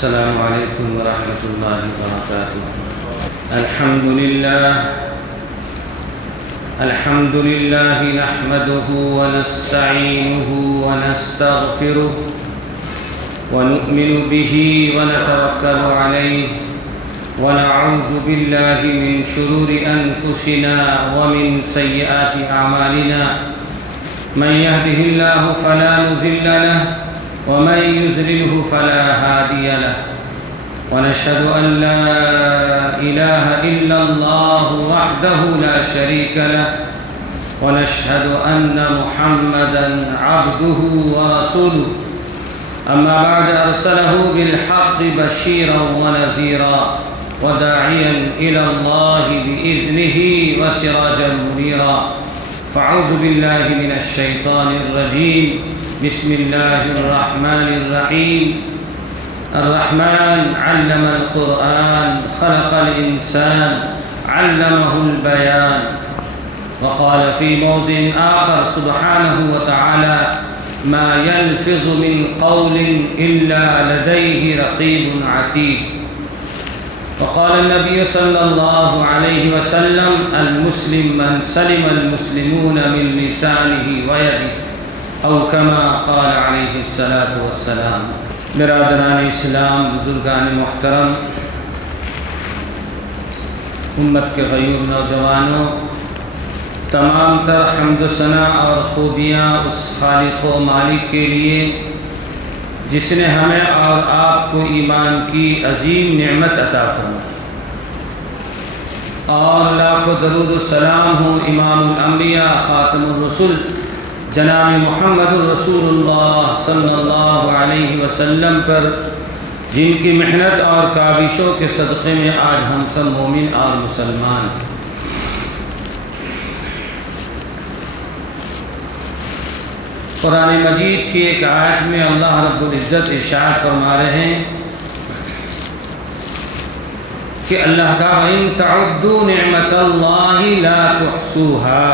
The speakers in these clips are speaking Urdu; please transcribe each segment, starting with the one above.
السلام علیکم ورحمۃ اللہ وبرکاتہ۔ الحمد للہ نحمده ونستعینه ونستغفره ونؤمن به ونتوکل علیہ ونعوذ باللہ من شرور انفسنا ومن سیئات اعمالنا من يهده الله فلا مضل له ومن يضلل فلا هادي له ونشهد أن لا إله إلا الله وحده لا شريك له ونشهد أن محمدا عبده ورسوله أما بعد أرسله بالحق بشيرا ونذيرا وداعيا إلى الله بإذنه وسراجا منيرا فأعوذ بالله من الشيطان الرجيم بسم الله الرحمن الرحيم الرحمن علم القرآن خلق الإنسان علمه البيان وقال في موضع آخر سبحانه وتعالى ما يلفظ من قول إلا لديه رقيب عتيد وقال النبي صلى الله عليه وسلم المسلم من سلم المسلمون من لسانه ويده او كما قال علیہ الصلاۃ والسلام۔ برادران اسلام، بزرگان محترم، امت کے غیور نوجوانوں، تمام تر حمد و ثنا اور خوبیاں اس خالق و مالک کے لیے جس نے ہمیں اور آپ کو ایمان کی عظیم نعمت عطا فرمائی، اور لاکھوں درود و سلام ہوں امام الانبیاء خاتم الرسل جناب محمد الرسول اللہ صلی اللہ علیہ وسلم پر، جن کی محنت اور کاوشوں کے صدقے میں آج ہم سب مومن اور مسلمان ہیں۔ قرآن مجید کی ایک آیت میں اللہ رب العزت ارشاد فرما رہے ہیں کہ اللہ کا وَإِن تَعُدُّوا نِعْمَةَ اللَّهِ لَا تُحْصُوهَا،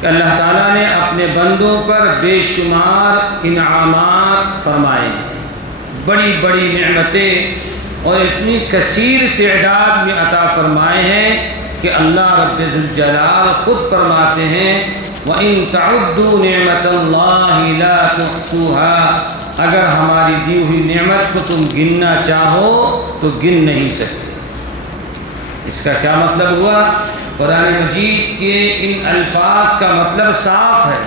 کہ اللہ تعالیٰ نے اپنے بندوں پر بے شمار انعامات فرمائے، بڑی بڑی نعمتیں اور اتنی کثیر تعداد میں عطا فرمائے ہیں کہ اللہ رب ذوالجلال خود فرماتے ہیں وَإِن تَعُدُّوا نِعْمَةَ اللَّهِ لَا تُحْصُوهَا، اگر ہماری دی ہوئی نعمت کو تم گننا چاہو تو گن نہیں سکتے۔ اس کا کیا مطلب ہوا؟ قرآن مجید کے ان الفاظ کا مطلب صاف ہے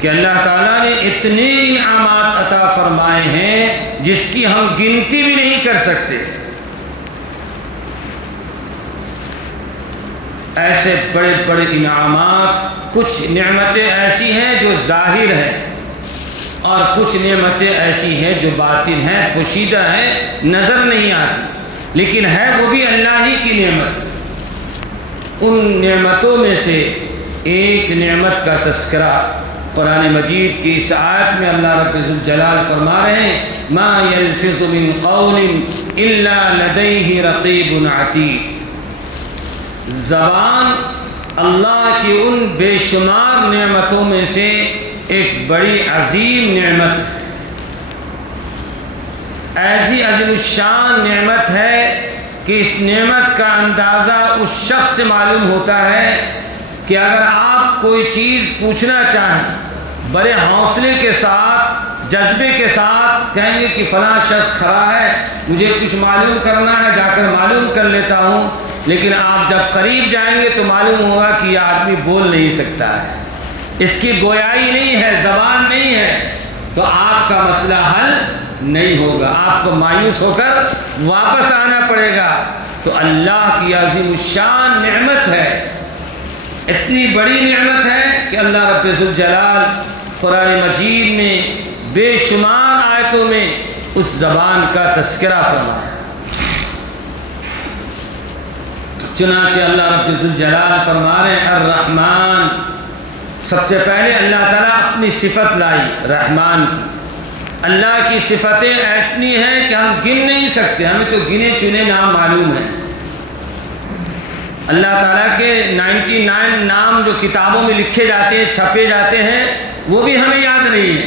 کہ اللہ تعالیٰ نے اتنے انعامات عطا فرمائے ہیں جس کی ہم گنتی بھی نہیں کر سکتے۔ ایسے بڑے بڑے انعامات، کچھ نعمتیں ایسی ہیں جو ظاہر ہیں اور کچھ نعمتیں ایسی ہیں جو باطن ہیں، پوشیدہ ہیں، نظر نہیں آتی، لیکن ہے وہ بھی اللہ ہی کی نعمت۔ ان نعمتوں میں سے ایک نعمت کا تذکرہ قرآن مجید کی اس آیت میں اللہ رب ذوالجلال فرما رہے ہیں ما يلفظ من قول الا لديه رقیب عتید۔ زبان اللہ کی ان بے شمار نعمتوں میں سے ایک بڑی عظیم نعمت، ایسی عظیم الشان نعمت ہے کہ اس نعمت کا اندازہ اس شخص سے معلوم ہوتا ہے کہ اگر آپ کوئی چیز پوچھنا چاہیں، بڑے حوصلے کے ساتھ، جذبے کے ساتھ کہیں گے کہ فلاں شخص کھڑا ہے، مجھے کچھ معلوم کرنا ہے، جا کر معلوم کر لیتا ہوں، لیکن آپ جب قریب جائیں گے تو معلوم ہوگا کہ یہ آدمی بول نہیں سکتا ہے، اس کی گویائی نہیں ہے، زبان نہیں ہے، تو آپ کا مسئلہ حل نہیں ہوگا، آپ کو مایوس ہو کر واپس آنا پڑے گا۔ تو اللہ کی عظیم الشان نعمت ہے، اتنی بڑی نعمت ہے کہ اللہ رب ذوالجلال قرآن مجید میں بے شمار آیتوں میں اس زبان کا تذکرہ فرمایا۔ چنانچہ اللہ رب ذوالجلال فرما رہے ہیں الرحمن، سب سے پہلے اللہ تعالیٰ اپنی صفت لائی رحمان کی۔ اللہ کی صفتیں اتنی ہیں کہ ہم گن نہیں سکتے، ہمیں تو گنے چنے نام معلوم ہیں۔ اللہ تعالیٰ کے 99 نام جو کتابوں میں لکھے جاتے ہیں، چھپے جاتے ہیں، وہ بھی ہمیں یاد نہیں ہے،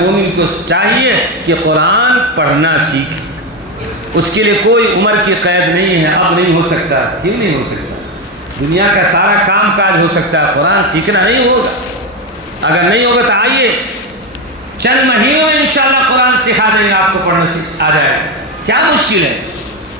مومن کو چاہیے کہ قرآن پڑھنا سیکھے. اس کے لیے کوئی عمر کی قید نہیں ہے. اب نہیں ہو سکتا. کیوں نہیں ہو سکتا؟ دنیا کا سارا کام کاج ہو سکتا ہے, قرآن سیکھنا نہیں ہوگا. اگر نہیں ہوگا تو آئیے چند مہینوں میں انشاءاللہ قرآن سکھا دیں گے, آپ کو پڑھنا آ جائے گا. کیا مشکل ہے؟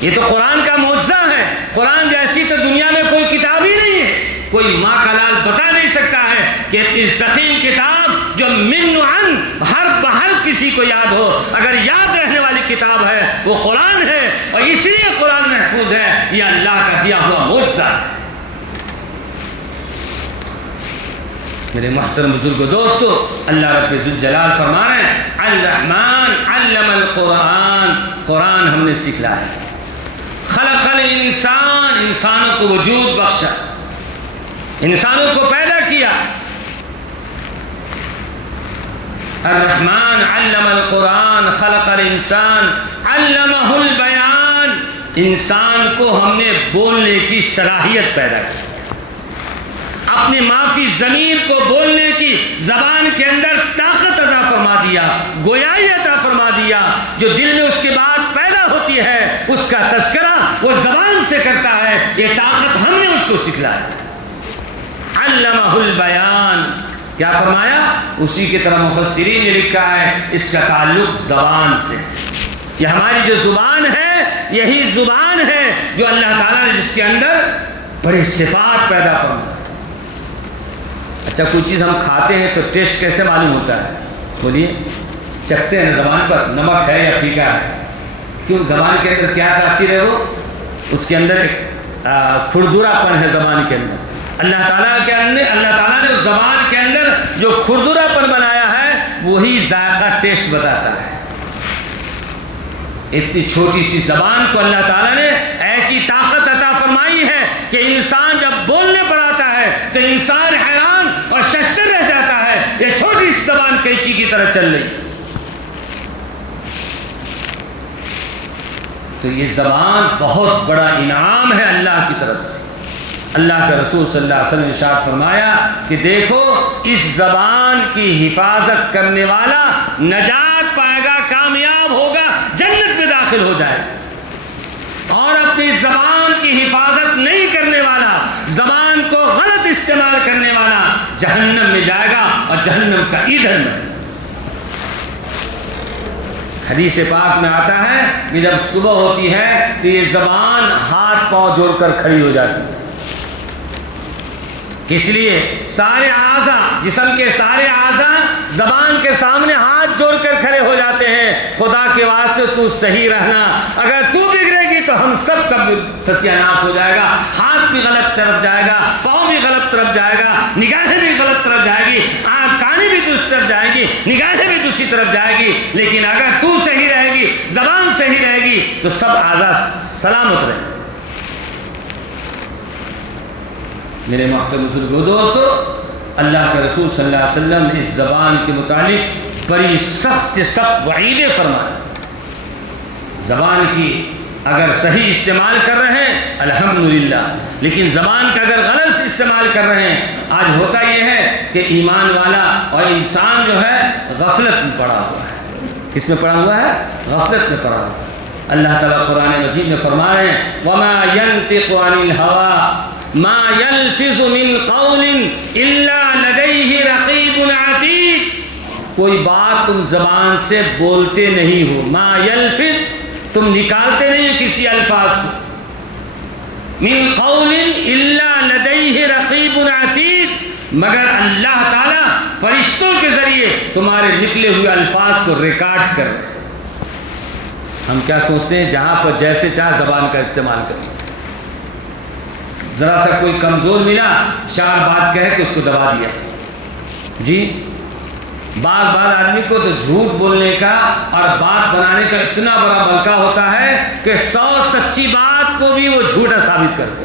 یہ تو قرآن کا معجزہ ہے. قرآن جیسی تو دنیا میں کوئی کتاب ہی نہیں ہے. کوئی ماں کا لال بتا نہیں سکتا ہے کہ اتنی ضخیم کتاب جو من عن حرف بحرف کسی کو یاد ہو, اگر یاد رہنے والی کتاب ہے وہ قرآن ہے, اور اس لیے قرآن محفوظ ہے. یہ اللہ کا دیا ہوا معجزہ ہے. میرے محترم بزرگوں دوستو, اللہ رب ذوالجلال فرما رہے ہیں الرحمن علم القرآن, قرآن ہم نے سکھلایا. خلق الانسان, انسانوں کو وجود بخشا, انسانوں کو پیدا کیا. الرحمن علم القرآن خلق الانسان علمہ البیان, انسان کو ہم نے بولنے کی صلاحیت پیدا کی. اپنی ماں کی زمین کو بولنے کی زبان کے اندر طاقت عطا فرما دیا, گویائی عطا فرما دیا. جو دل میں اس کے بعد پیدا ہوتی ہے اس کا تذکرہ وہ زبان سے کرتا ہے. یہ طاقت ہم نے اس کو سکھلایا. علمہ البیان, کیا فرمایا؟ اسی کی طرح مفسرین نے لکھا ہے اس کا تعلق زبان سے. یہ ہماری جو زبان ہے یہی زبان ہے جو اللہ تعالیٰ نے جس کے اندر بڑی صفات پیدا فرمائی. اچھا کوئی چیز ہم کھاتے ہیں تو ٹیسٹ کیسے معلوم ہوتا ہے؟ بولیے. چکھتے ہیں زبان پر نمک ہے یا پھیکا ہے. کیوں؟ زبان کے اندر کیا تاثیر ہے؟ وہ اس کے اندر ایک کھردرا پن ہے زبان کے اندر. اللہ تعالیٰ نے اس زبان کے اندر جو کھردرا پن بنایا ہے وہی ذائقہ ٹیسٹ بتاتا ہے. اتنی چھوٹی سی زبان کو اللہ تعالیٰ نے ایسی طاقت عطا فرمائی ہے کہ انسان جب بولنے پر آتا ہے تو انسان حیران اور ششدر رہ جاتا ہے. یہ چھوٹی سی زبان کینچی کی طرح چل رہی. تو یہ زبان بہت بڑا انعام ہے اللہ کی طرف سے. اللہ کے رسول صلی اللہ علیہ وسلم نے ارشاد فرمایا کہ دیکھو اس زبان کی حفاظت کرنے والا نجات پائے گا, کامیاب ہوگا, جنت میں داخل ہو جائے. اور اپنی زبان کی حفاظت نہیں کرنے والا, زبان کو غلط استعمال کرنے والا جہنم میں جائے گا, اور جہنم کا ایندھن ہے. حدیث پاک میں آتا ہے کہ جب صبح ہوتی ہے تو یہ زبان ہاتھ پاؤں جوڑ کر کھڑی ہو جاتی ہے. اس لیے سارے اعضاء, جسم کے سارے اعضاء زبان کے سامنے ہاتھ جوڑ کر کھڑے ہو جاتے ہیں. خدا کے واسطے تو صحیح رہنا, اگر تو بگڑے گی تو ہم سب کا ستیہ ناش ہو جائے گا. ہاتھ بھی غلط طرف جائے گا, پاؤں بھی غلط طرف جائے گا, نگاہیں بھی غلط طرف جائے گی, کانیں بھی دوسری طرف جائے گی, نگاہیں بھی دوسری طرف جائے گی. لیکن اگر تو صحیح رہے گی, زبان صحیح رہے گی, تو سب اعضاء سلامت رہے گی. میرے محترم بزرگوں دوستو, اللہ کے رسول صلی اللہ علیہ وسلم نے اس زبان کے متعلق بڑی سخت وعیدیں فرمائیں. زبان کی اگر صحیح استعمال کر رہے ہیں الحمدللہ, لیکن زبان کا اگر غلط استعمال کر رہے ہیں, آج ہوتا یہ ہے کہ ایمان والا اور انسان جو ہے غفلت میں پڑا ہوا ہے. کس میں پڑا ہوا ہے؟ غفلت میں پڑا ہوا ہے. اللہ تعالیٰ قرآن مجید میں فرما رہے ہیں وَمَا يَنْطِقُ عَنِ الْهَوَىٰ مَا يَلْفِظُ مِنْ قَوْلٍ إِلَّا لَدَيْهِ رَقِيبٌ عَتِيدٌ. کوئی بات تم زبان سے بولتے نہیں ہو, ما یلفظ, تم نکالتے نہیں کسی الفاظ کو, من قول الا لدیہ رقیب عتید, مگر اللہ تعالیٰ فرشتوں کے ذریعے تمہارے نکلے ہوئے الفاظ کو ریکارڈ کر رہے. ہم کیا سوچتے ہیں جہاں پر جیسے چاہ زبان کا استعمال کریں. ذرا سا کوئی کمزور ملا, چار بات کہہ کے اس کو دبا دیا. جی بعض آدمی کو تو جھوٹ بولنے کا اور بات بنانے کا اتنا بڑا ملکہ ہوتا ہے کہ 100 سچی بات کو بھی وہ جھوٹا ثابت کرتے.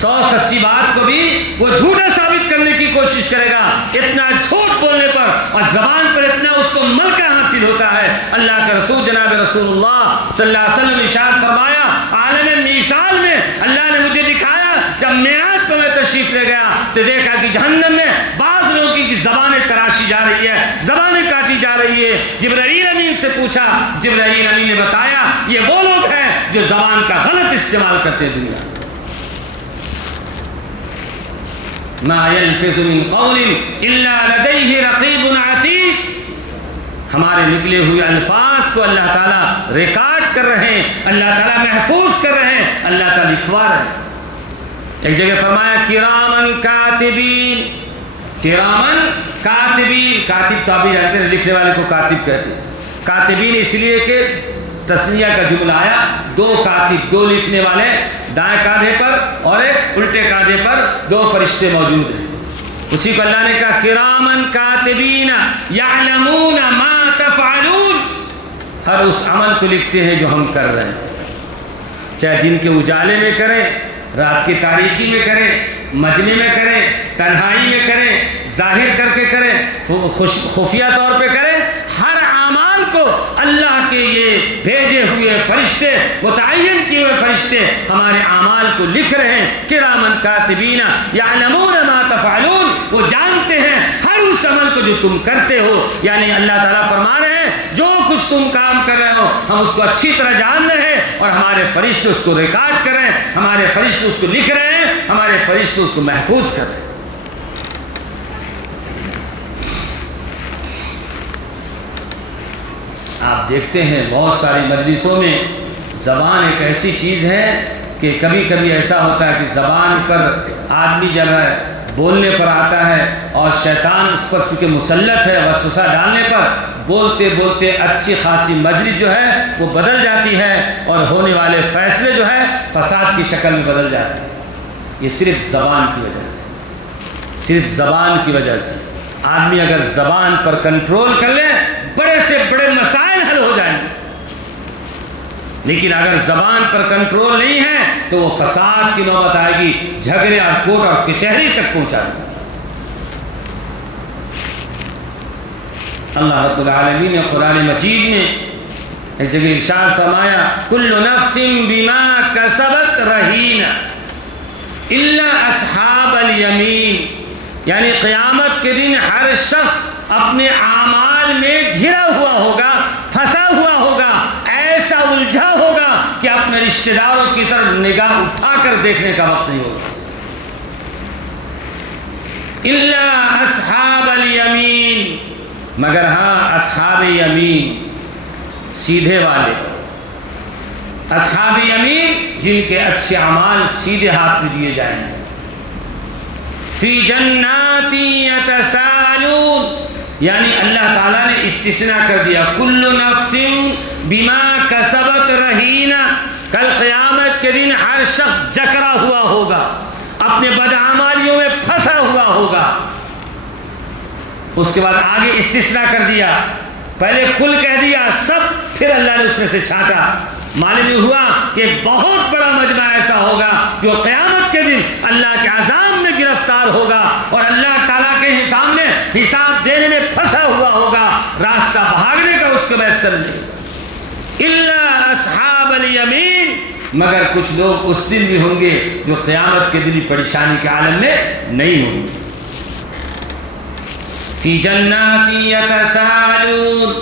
100 سچی بات کو بھی وہ جھوٹا ثابت کرنے کی کوشش کرے گا. اتنا جھوٹ بولنے پر اور زبان پر اتنا اس کو ملکہ حاصل ہوتا ہے. اللہ کے رسول جناب رسول اللہ صلی اللہ علیہ وسلم نے ارشاد فرمایا عالم میثال میں اللہ نے مجھے دکھایا, جب معراج پر میں تشریف لے گیا تو تو دیکھا کہ جہنم میں بعض لوگوں کی زبانیں تراشی جا رہی ہے، زبانیں کاٹی جا رہی ہے۔ جبرائیل امین سے پوچھا، جبرائیل امین نے بتایا یہ وہ لوگ ہیں جو زبان کا غلط استعمال کرتے ہیں دنیا میں۔ ما يلفظ من قول الا لديه رقیب عتید، ہمارے نکلے ہوئے الفاظ کو اللہ تعالیٰ ریکارڈ کر رہے ہیں، اللہ تعالیٰ محفوظ کر رہے ہیں، اللہ تعالیٰ لکھوا رہے ہیں۔ ایک جگہ فرمایا کرامن کاتبین، کرامن کاتبین، کاتب تو آپ بھی جانتے ہیں لکھنے والے کو کاتب کہتے ہیں، کاتبین اس لیے کہ تسنیہ کا جملہ آیا، دو کاتب، دو لکھنے والے، دائیں کاندھے پر اور ایک الٹے کاندھے پر دو فرشتے موجود ہیں۔ اسی کو اللہ نے کہا کرامن کاتبین یعلمون ما تفعلون، ہر اس عمل کو لکھتے ہیں جو ہم کر رہے ہیں، چاہے دن کے اجالے میں کریں، رات کی تاریکی میں کریں، مجمع میں کریں، تنہائی میں کریں، ظاہر کر کے کریں، خفیہ طور پہ کریں، ہر اعمال کو اللہ کے یہ بھیجے ہوئے فرشتے، متعین کیے ہوئے فرشتے ہمارے اعمال کو لکھ رہے ہیں۔ کرامن کاتبین یعلمون ما تفعلون، وہ جانتے ہیں ہر اس عمل کو جو تم کرتے ہو، یعنی اللہ تعالیٰ فرما رہے ہیں جو کچھ تم کام کر رہے ہو ہم اس کو اچھی طرح جان رہے ہیں، اور ہمارے فرشتے اس کو ریکارڈ کر رہے ہیں، ہمارے فرشتے اس کو لکھ رہے ہیں، ہمارے فرشتے اس کو محفوظ کر رہے ہیں۔ آپ دیکھتے ہیں بہت ساری مجلسوں میں زبان ایک ایسی چیز ہے کہ کبھی کبھی ایسا ہوتا ہے کہ زبان پر آدمی جب ہے بولنے پر آتا ہے اور شیطان اس پر چونکہ مسلط ہے، وسوسہ ڈالنے پر بولتے بولتے اچھی خاصی مجلس جو ہے وہ بدل جاتی ہے، اور ہونے والے فیصلے جو ہے فساد کی شکل میں بدل جاتے ہیں۔ یہ صرف زبان کی وجہ سے، صرف زبان کی وجہ سے۔ آدمی اگر زبان پر کنٹرول کر لے بڑے سے بڑے مسائل حل ہو جائیں گے، لیکن اگر زبان پر کنٹرول نہیں ہے تو وہ فساد کی نوبت آئے گی، جھگڑے اور کوٹ اور کچہری تک پہنچا دیں گے۔ اللہ رب العالمین نے قرآن مجید میں ایک جگہ ارشاد فرمایا کل نفس بما کسبت رہین الا اصحاب الیمین، یعنی قیامت کے دن ہر شخص اپنے اعمال میں گھرا ہوا ہوگا، پھنسا ہوا ہوگا، ایسا الجھا ہوگا کہ اپنے رشتہ داروں کی طرف نگاہ اٹھا کر دیکھنے کا وقت نہیں ہوگا۔ الا اصحاب الیمین، مگر ہاں اصحاب یمین، سیدھے والے، اصحاب یمین جن کے اچھے اعمال سیدھے ہاتھ میں دیے جائیں گے۔ فی جنات یتساءلون، یعنی اللہ تعالیٰ نے استثناء کر دیا، کل نفس بما کسبت رہینہ، کل قیامت کے دن ہر شخص جکڑا ہوا ہوگا، اپنے بدعمالیوں میں پھنسا ہوا ہوگا۔ اس کے بعد آگے استثناء کر دیا، پہلے کل کہہ دیا سب، پھر اللہ نے اس میں سے چھانٹا۔ معلوم یہ ہوا کہ ایک بہت بڑا مجمع ایسا ہوگا جو قیامت کے دن اللہ کے عذاب میں گرفتار ہوگا اور اللہ تعالیٰ کے سامنے حساب دینے میں پھنسا ہوا ہوگا، راستہ بھاگنے کا اس کو میسر نہیں۔ الا اصحاب الیمین، مگر کچھ لوگ اس دن بھی ہوں گے جو قیامت کے دن پریشانی کے عالم میں نہیں ہوں گے۔ فی جنات یتساءلون،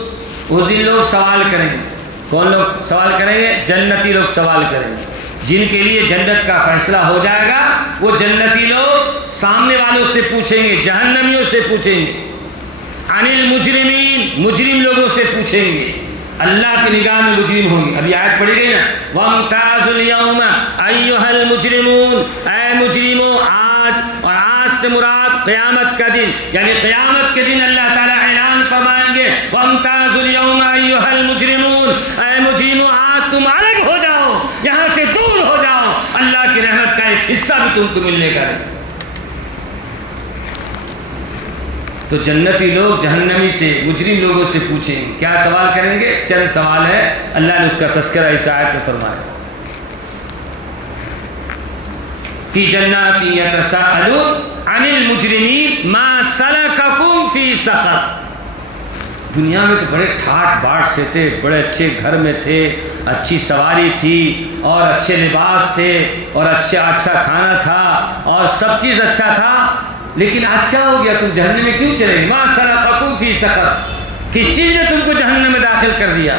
اس دن لوگ سوال کریں گے۔ کون لوگ سوال کریں گے؟ جنتی لوگ سوال کریں گے، جن کے لیے جنت کا فیصلہ ہو جائے گا۔ وہ جنتی لوگ سامنے والوں سے پوچھیں گے، جہنمیوں سے پوچھیں گے، عن المجرمین، مجرم لوگوں سے پوچھیں گے، اللہ کی نگاہ میں مجرم ہوں گے۔ ابھی آیت پڑھی گئی نا، وَامْتَازُوا الْيَوْمَ أَيُّهَا الْمُجْرِمُونَ، اے مجرموں آج، اور آج سے مراد قیامت کا دن، یعنی قیامت کے دن اللہ تعالیٰ اعلان فرمائیں گے وَامْتَازُوا الْيَوْمَ أَيُّهَا الْمُجْرِمُونَ، اے مجرموں آج تم الگ ہو جاؤ، یہاں سے دور ہو جاؤ، اللہ کی رحمت کا ایک حصہ بھی تم کو ملنے کا نہیں۔ تو جنتی لوگ جہنمی سے، مجرم لوگوں سے پوچھیں گے، کیا سوال کریں گے؟ چند سوال ہے، اللہ نے اس کا تذکرہ اس آیت میں فرمایا۔ فی جنات یتساءلون عن المجرمین ما سلککم فی سقر، دنیا میں تو بڑے ٹھاٹ باٹ سے تھے، بڑے اچھے گھر میں تھے، اچھی سواری تھی اور اچھے لباس تھے اور اچھا کھانا تھا اور سب چیز اچھا تھا، لیکن آج کیا ہو گیا، تم جہنم میں کیوں چلے گئے؟ ما سلککم فی سقر، کس چیز نے تم کو جہنم میں داخل کر دیا؟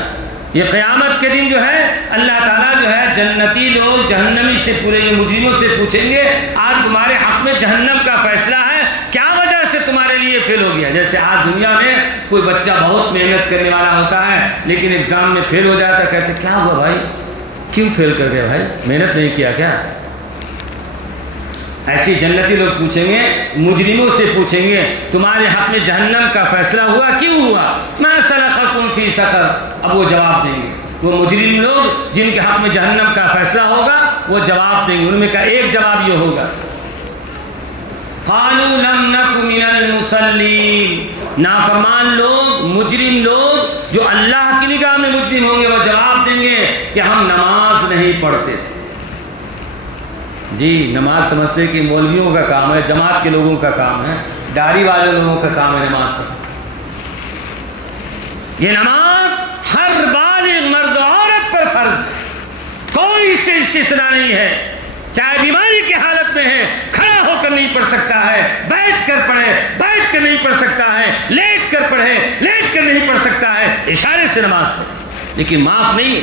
یہ قیامت کے دن جو ہے اللہ تعالیٰ جو ہے جنتی لوگ جہنمی سے، پورے جو مجرموں سے پوچھیں گے آج تمہارے حق میں جہنم کا فیصلہ ہے، کیا وجہ سے تمہارے لیے فیل ہو گیا؟ جیسے آج دنیا میں کوئی بچہ بہت محنت کرنے والا ہوتا ہے لیکن ایگزام میں فیل ہو جاتا ہے، کہتے کیا ہوا بھائی، کیوں فیل کر گئے بھائی، محنت نہیں کیا کیا؟ ایسی جنتی لوگ پوچھیں گے، مجرموں سے پوچھیں گے تمہارے حق میں جہنم کا فیصلہ ہوا، کیوں ہوا؟ ما سلککم فی سقر، اب وہ جواب دیں گے، وہ مجرم لوگ جن کے حق میں جہنم کا فیصلہ ہوگا وہ جواب دیں گے، ان میں کا ایک جواب یہ ہوگا، قالوا لم نک من المصلین، نافرمان لوگ، مجرم لوگ جو اللہ کی نگاہ میں مجرم ہوں گے وہ جواب دیں گے کہ ہم نماز نہیں پڑھتے تھے۔ جی نماز سمجھتے کہ مولویوں کا کام ہے، جماعت کے لوگوں کا کام ہے، داڑھی والے لوگوں کا کام ہے نماز پڑھنا۔ یہ نماز ہر بالغ مرد و عورت پر فرض ہے، کوئی اس سے استثناء نہیں ہے، چاہے بیماری کی حالت میں ہے کھڑا ہو کر نہیں پڑھ سکتا ہے، بیٹھ کر پڑھے بیٹھ کر نہیں پڑھ سکتا ہے، لیٹ کر پڑھے لیٹ کر نہیں پڑھ سکتا ہے، اشارے سے نماز پڑھے، لیکن معاف نہیں ہے۔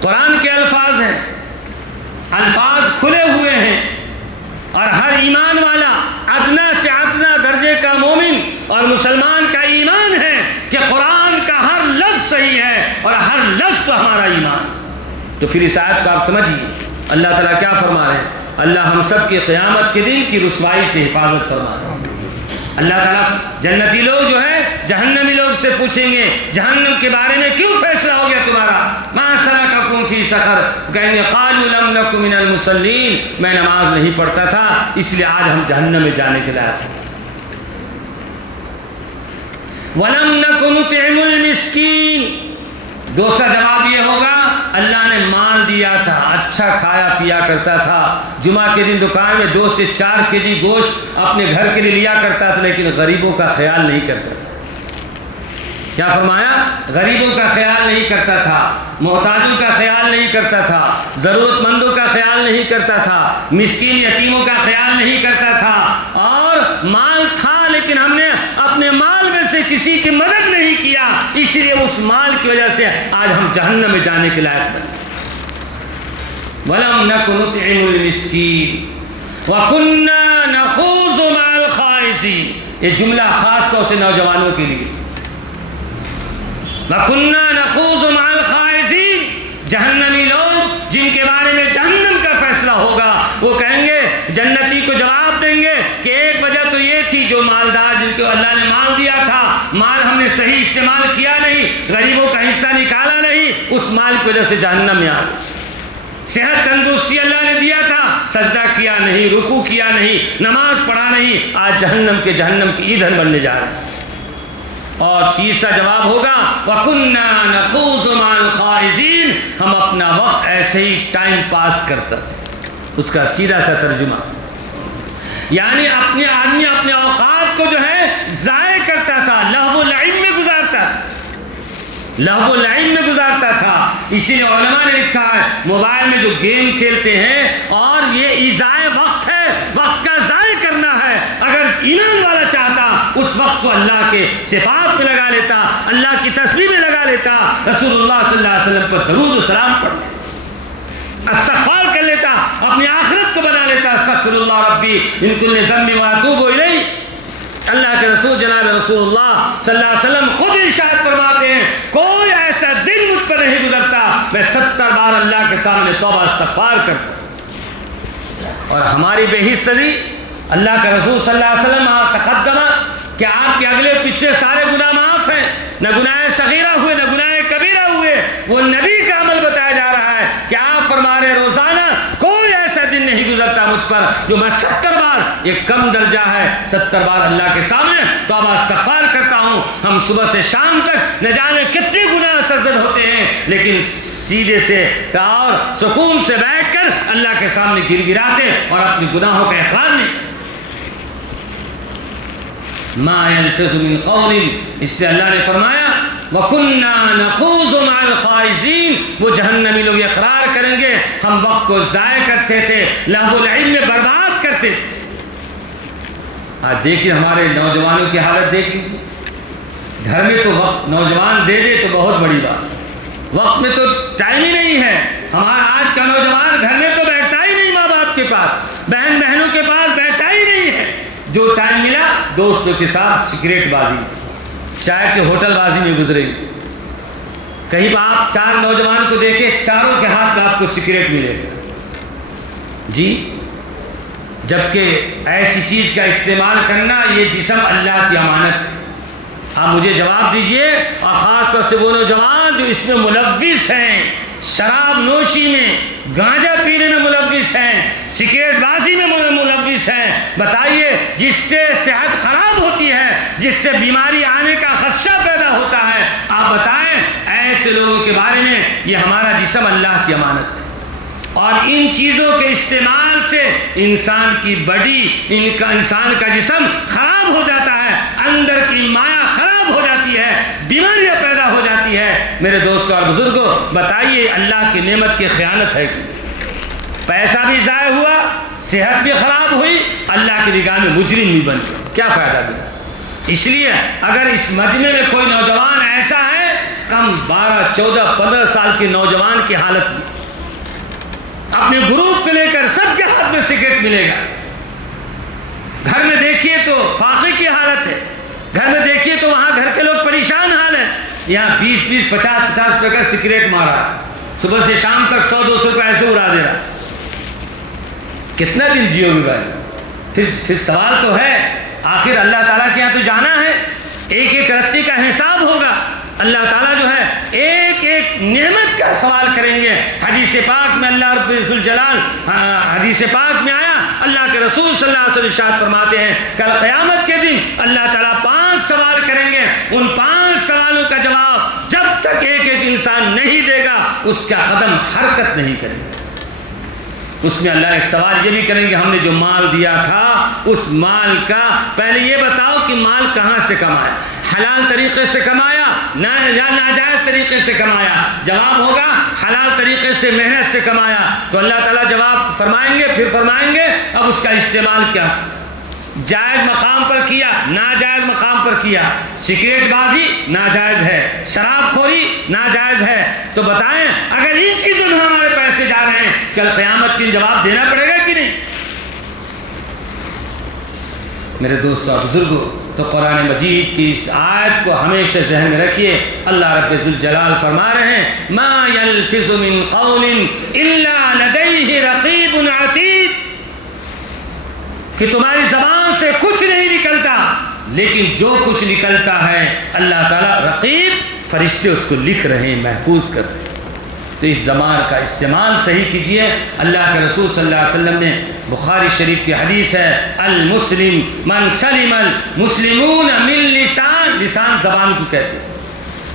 قرآن کے الفاظ ہیں، الفاظ کھلے ہوئے ہیں، اور ہر ایمان والا ادنا سے ادنا درجے کا مومن اور مسلمان کا ایمان ہے کہ قرآن کا ہر لفظ صحیح ہے اور ہر لفظ ہمارا ایمان۔ تو پھر اس آیت کو آپ سمجھیے اللہ تعالیٰ کیا فرما رہے ہیں، اللہ ہم سب کی قیامت کے دن کی رسوائی سے حفاظت فرما رہے ہیں۔ اللہ تعالیٰ جنتی لوگ جو ہے جہنمی لوگ سے پوچھیں گے جہنم کے بارے میں کیوں فیصلہ ہو گیا تمہارا، ما سلککم فی سقر، کہیں گے قالوا لم نک من المصلین، میں نماز نہیں پڑھتا تھا اس لیے آج ہم جہنم میں جانے کے لائق ہیں۔ ولم نک نطعم المسکین، دوسرا جواب یہ ہوگا اللہ نے مال دیا تھا، اچھا کھایا پیا کرتا تھا، جمعہ کے دن دکان میں 2 سے 4 کیجی گوشت اپنے گھر کے لیے لیا کرتا تھا لیکن غریبوں کا خیال نہیں کرتا تھا۔ کیا فرمایا؟ غریبوں کا خیال نہیں کرتا تھا، محتاجوں کا خیال نہیں کرتا تھا، ضرورت مندوں کا خیال نہیں کرتا تھا، مسکین یتیموں کا خیال نہیں کرتا تھا، اور مال تھا لیکن ہم نے اپنے مال میں سے کسی کی مدد نہیں کیا، اس لیے اس مال کی وجہ سے آج ہم جہنم میں جانے کے لائق بنے۔ وَلَمْ نَكُ نُطْعِمُ الْمِسْكِينَ وَكُنَّا نَخُوضُ مَعَ الْخَائِضِينَ، یہ جملہ خاص طور سے نوجوانوں کے لیے، وَكُنَّا نَخُوضُ مَعَ الْخَائِضِينَ، جہنمی لوگ جن کے بارے میں جہنم کا فیصلہ ہوگا وہ کہیں گے، جنتی کو جواب دیں گے کہ ایک وجہ تو یہ تھی جو مالدار جن کو اللہ نے مال دیا تھا، مال ہم نے صحیح استعمال کیا نہیں، غریبوں کا حصہ نکالا نہیں، اس مال کی وجہ سے جہنم میں آ گئے۔ صحت تندرستی اللہ نے دیا تھا، سجدہ کیا نہیں، رکوع کیا نہیں، نماز پڑھا نہیں، آج جہنم کی ایندھن بننے جا رہے ہیں۔ اور تیسرا جواب ہوگا وَكُنَّا نَخُوضُ مَعَ الْخَائِضِينَ، ہم اپنا وقت ایسے ہی ٹائم پاس کرتا تھا۔ اس کا سیدھا سا ترجمہ یعنی اپنے آدمی اپنے اوقات کو جو ہے ضائع کرتا تھا، لہو و لعب میں گزارتا تھا، لہو و لعب میں گزارتا تھا۔ اسی لیے علماء نے لکھا ہے موبائل میں جو گیم کھیلتے ہیں اور یہ ایذائے وقت ہے، وقت کا ضائع کرنا ہے، اگر ایمان والا چاہتا اس وقت کو اللہ کے صفات میں لگا لیتا، اللہ کی تسبیح میں لگا لیتا، رسول اللہ صلی اللہ علیہ وسلم پر درود و سلام پڑھ لیتا، استغفار کر لیتا، اپنی آخرت کو بنا لیتا، استغفر اللہ ربی من کل ذنب واتوب الیہ۔ اللہ کے رسول جناب رسول اللہ صلی اللہ علیہ وسلم خود ارشاد فرماتے ہیں کوئی ایسا دن مجھ پر نہیں گزرتا میں 70 بار اللہ کے سامنے توبہ استغفار کرتا۔ اور ہماری بے حصی اللہ کے رسول صلی اللہ علیہ وسلم تقدمہ کہ آپ کے اگلے پچھلے سارے گناہ معاف ہیں، نہ گناہ صغیرہ ہوئے نہ گناہ کبیرہ ہوئے، وہ نبی کا عمل بتایا جا رہا ہے کہ آپ فرما رہے روزانہ کوئی ایسا دن نہیں گزرتا مجھ پر جو میں 70 بار، یہ کم درجہ ہے، 70 بار اللہ کے سامنے توبہ استغفار کرتا ہوں۔ ہم صبح سے شام تک نہ جانے کتنے گناہ سرزد ہوتے ہیں لیکن سیدھے سے اور سکون سے بیٹھ کر اللہ کے سامنے گر گراتے اور اپنی گناہوں کا اقرار نہیں۔ ما يلفظ من قول، اس سے اللہ نے فرمایا وَكُنَّا نَخُوضُ مَعَ الْخَائِضِينَ، وہ جہنمی لوگ اقرار کریں گے ہم وقت کو ضائع کرتے تھے، لہو و لعب میں برباد کرتے تھے. آج دیکھیے ہمارے نوجوانوں کی حالت دیکھ لیجیے. گھر میں تو وقت نوجوان دے دے تو بہت بڑی بات. وقت میں تو ٹائم ہی نہیں ہے. ہمارا آج کا نوجوان گھر میں تو بیٹھتا ہی نہیں ماں باپ کے پاس, بہن بہنوں کے پاس بیٹھتا ہی نہیں ہے. جو ٹائم ملا دوستوں کے ساتھ سگریٹ بازی میں, شاید کہ ہوٹل بازی میں گزرے. کہیں آپ 4 نوجوان کو دیکھیں, چاروں کے ہاتھ میں آپ کو سگریٹ ملے گا جی. جبکہ ایسی چیز کا استعمال کرنا, یہ جسم اللہ کی امانت ہے. آپ مجھے جواب دیجئے, اور خاص طور سے وہ نوجوان جو اس میں ملوث ہیں, شراب نوشی میں, گانجا پینے میں ملوث ہیں, سگریٹ بازی میں ملوث ہیں, بتائیے جس سے صحت خراب ہوتی ہے, جس سے بیماری آنے کا خدشہ پیدا ہوتا ہے, آپ بتائیں ایسے لوگوں کے بارے میں. یہ ہمارا جسم اللہ کی امانت ہے, اور ان چیزوں کے استعمال سے انسان کی باڈی, انسان کا جسم خراب ہو جاتا ہے, اندر کی مایا خراب ہو جاتی ہے, بیماریاں پیدا ہو جاتی ہے. میرے دوستوں اور بزرگوں, بتائیے اللہ کی نعمت کی خیانت ہے کہ پیسہ بھی ضائع ہوا, صحت بھی خراب ہوئی, اللہ کی نگاہ میں مجرم بھی بن گیا, کیا فائدہ ملا؟ اس لیے اگر اس مجمع میں کوئی نوجوان ایسا ہے, کم 12, 14, 15 سال کے نوجوان کی حالت میں اپنے گروپ کو لے کر سب کے ہاتھ میں سگریٹ ملے گا. گھر میں دیکھیے تو فاقے کی حالت ہے, گھر میں دیکھیے تو وہاں گھر کے لوگ پریشان حال ہیں. یہاں 20, 50 روپے کا سگریٹ مارا, صبح سے شام تک 100-200 روپے ایسے اڑا دے رہا. کتنا دن جیو گے بھائی؟ پھر سوال تو ہے, آخر اللہ تعالیٰ کے یہاں تو جانا ہے, ایک ایک رتی کا حساب ہوگا. اللہ تعالیٰ جو ہے ایک ایک نعمت کا سوال کریں گے. حدیث پاک میں اللہ رب الجلال, حدیث پاک میں آیا, اللہ کے رسول صلی اللہ علیہ وسلم ارشاد فرماتے ہیں کل قیامت کے دن اللہ تعالیٰ 5 سوال کریں گے. ان 5 سوالوں کا جواب جب تک ایک ایک انسان نہیں دے گا, اس کا قدم حرکت نہیں کرے گا. اس میں اللہ ایک سوال یہ بھی کریں گے, ہم نے جو مال دیا تھا اس مال کا پہلے یہ بتاؤ کہ مال کہاں سے کمایا, حلال طریقے سے کمایا یا ناجائز طریقے سے کمایا؟ جواب ہوگا حلال طریقے سے, محنت سے کمایا. تو اللہ تعالیٰ جواب فرمائیں گے, پھر فرمائیں گے اب اس کا استعمال کیا, جائز مقام پر کیا, ناجائز مقام پر کیا. سگریٹ بازی ناجائز ہے, شراب خوری ناجائز ہے. تو بتائیں اگر ان چیزوں میں ہمارے پیسے جا رہے ہیں, کل قیامت کے جواب دینا پڑے گا کہ نہیں؟ میرے دوستوں اور بزرگوں, تو قرآن مجید کی اس آیت کو ہمیشہ ذہن میں رکھیے. اللہ رب ذوالجلال فرما رہے ہیں ما یلفظ من قول الا لدیہ رقیب عتید, کہ تمہاری زبان سے کچھ نہیں نکلتا, لیکن جو کچھ نکلتا ہے اللہ تعالیٰ رقیب, فرشتے اس کو لکھ رہے ہیں, محفوظ کر رہے ہیں. تو اس زبان کا استعمال صحیح کیجئے. اللہ کے رسول صلی اللہ علیہ وسلم نے, بخاری شریف کی حدیث ہے, المسلم من سلم المسلمون من لسان, لسان زبان کو کہتے ہیں,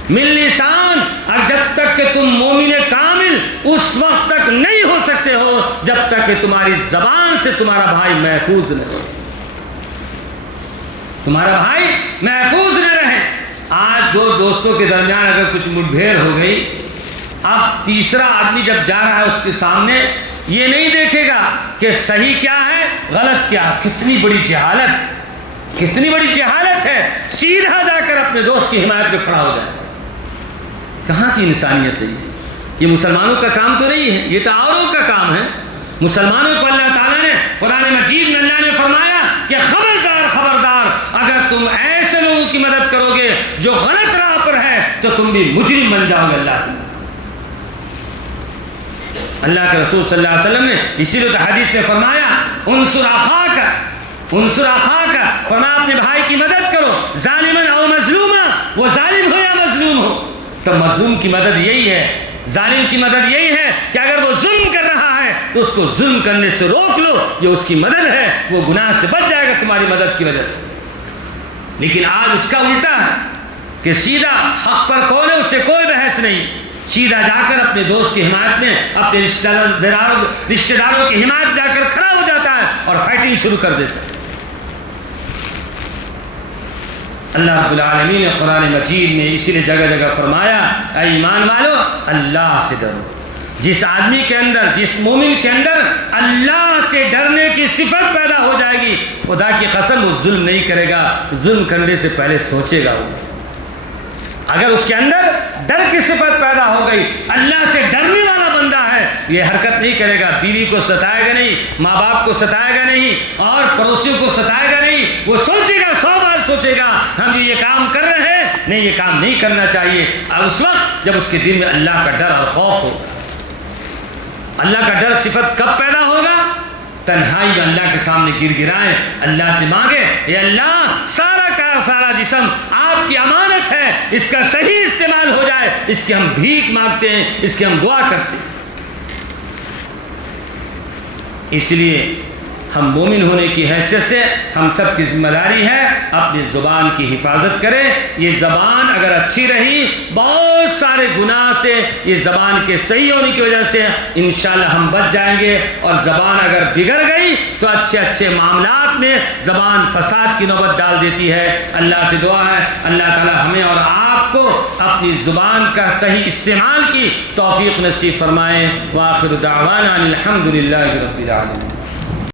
من لسان. اور جب تک کہ تم مومن کامل اس وقت تک نہیں ہو سکتے ہو جب تک کہ تمہاری زبان سے تمہارا بھائی محفوظ نہ رہے, تمہارا بھائی محفوظ نہ رہے. آج 2 دوستوں کے درمیان اگر کچھ مٹبھیڑ ہو گئی, اب تیسرا آدمی جب جا رہا ہے اس کے سامنے, یہ نہیں دیکھے گا کہ صحیح کیا ہے غلط کیا. کتنی بڑی جہالت, کتنی بڑی جہالت ہے. سیدھا جا کر اپنے دوست کی حمایت میں کھڑا ہو جائے. کہاں کی انسانیت ہے یہ مسلمانوں کا کام تو نہیں ہے, یہ تو اوروں کا کام ہے. مسلمانوں کو اللہ تعالیٰ نے قرآن مجید میں اللہ نے فرمایا کہ خبردار خبردار, اگر تم ایسے لوگوں کی مدد کرو گے جو غلط راہ پر ہے تو تم بھی مجرم بن جاؤ گے. اللہ کے رسول صلی اللہ علیہ وسلم نے اسی لیے حدیث میں فرمایا انصر اخاک, انصر اخاک, فرمایا اپنے بھائی کی مدد کرو, ظالمن او مظلوما, وہ ظالم ہو یا مظلوم ہو. تو مظلوم کی مدد یہی ہے, ظالم کی مدد یہی ہے کہ اگر وہ ظلم کر رہا ہے تو اس کو ظلم کرنے سے روک لو, یہ اس کی مدد ہے, وہ گناہ سے بچ جائے گا تمہاری مدد کی وجہ سے. لیکن آج اس کا الٹا ہے کہ سیدھا حق پر کون ہے اس سے کوئی بحث نہیں, سیدھا جا کر اپنے دوست کی حمایت میں, اپنے رشتہ داروں کی حمایت جا کر کھڑا ہو جاتا ہے اور فائٹنگ شروع کر دیتا ہے. اللہ رب العالمین نے قرآن مجید میں اسی لیے جگہ جگہ فرمایا اے ایمان والو اللہ سے ڈرو, جس آدمی کے اندر، جس مومن کے اندر اللہ سے ڈرنے کی صفت پیدا ہو جائے گی، خدا کی قسم وہ ظلم نہیں کرے گا، ظلم کرنے سے پہلے سوچے گا۔ وہ اگر اس کے اندر ڈر کی صفت پیدا ہو گئی، اللہ سے ڈرنے والا بندہ ہے، یہ حرکت نہیں کرے گا، بیوی کو ستائے گا نہیں، ماں باپ کو ستائے گا نہیں، اور پڑوسیوں کو ستائے گا نہیں، وہ سوچے گا، 100 بار سوچے گا ہم یہ کام کر رہے ہیں، نہیں یہ کام نہیں کرنا چاہیے، اور اس وقت جب اس کے دل میں اللہ کا ڈر اور خوف ہوگا۔ اللہ کا ڈر صفت کب پیدا ہوگا؟ تنہائی میں اللہ کے سامنے گر گرائیں، اللہ سے مانگے، اے اللہ سارا کا سارا جسم آپ کی امانت ہے، اس کا صحیح استعمال ہو جائے، اس کی ہم بھیک مانگتے ہیں، اس کی ہم دعا کرتے ہیں۔ اس لیے ہم مومن ہونے کی حیثیت سے ہم سب کی ذمہ داری ہے اپنی زبان کی حفاظت کریں۔ یہ زبان اگر اچھی رہی، بہت سارے گناہ سے یہ زبان کے صحیح ہونے کی وجہ سے انشاءاللہ ہم بچ جائیں گے، اور زبان اگر بگڑ گئی تو اچھے اچھے معاملات میں زبان فساد کی نوبت ڈال دیتی ہے۔ اللہ سے دعا ہے اللہ تعالی ہمیں اور آپ کو اپنی زبان کا صحیح استعمال کی توفیق نصیب فرمائے۔ وآخر دعوانا الحمدللہ رب العالمین۔